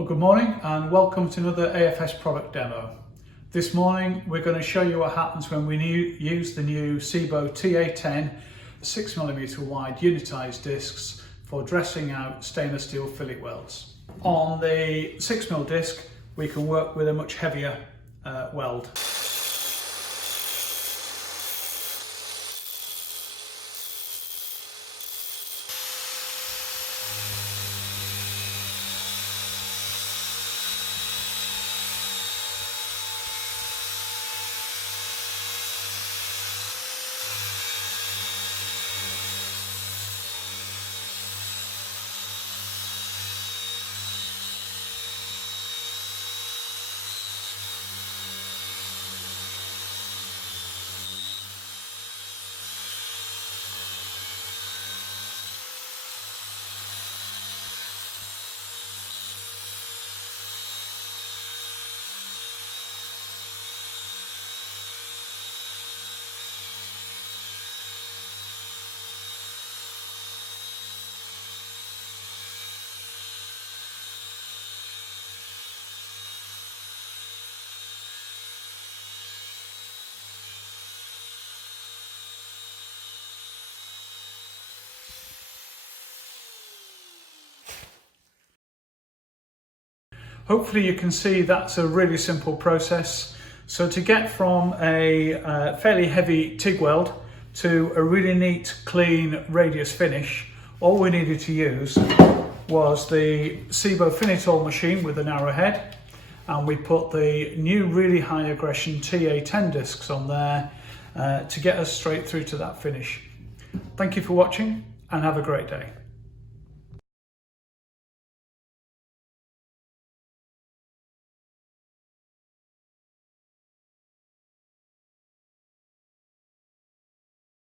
Well, good morning and welcome to another AFS product demo. This morning we're going to show you what happens when we use the new Cibo TA10 6mm wide unitised discs for dressing out stainless steel fillet welds. On the 6mm disc we can work with a much heavier weld. Hopefully you can see that's a really simple process. So to get from a fairly heavy TIG weld to a really neat, clean radius finish, all we needed to use was the Cibo Finit-All machine with a narrow head, and we put the new really high aggression TA10 discs on there to get us straight through to that finish. Thank you for watching and have a great day.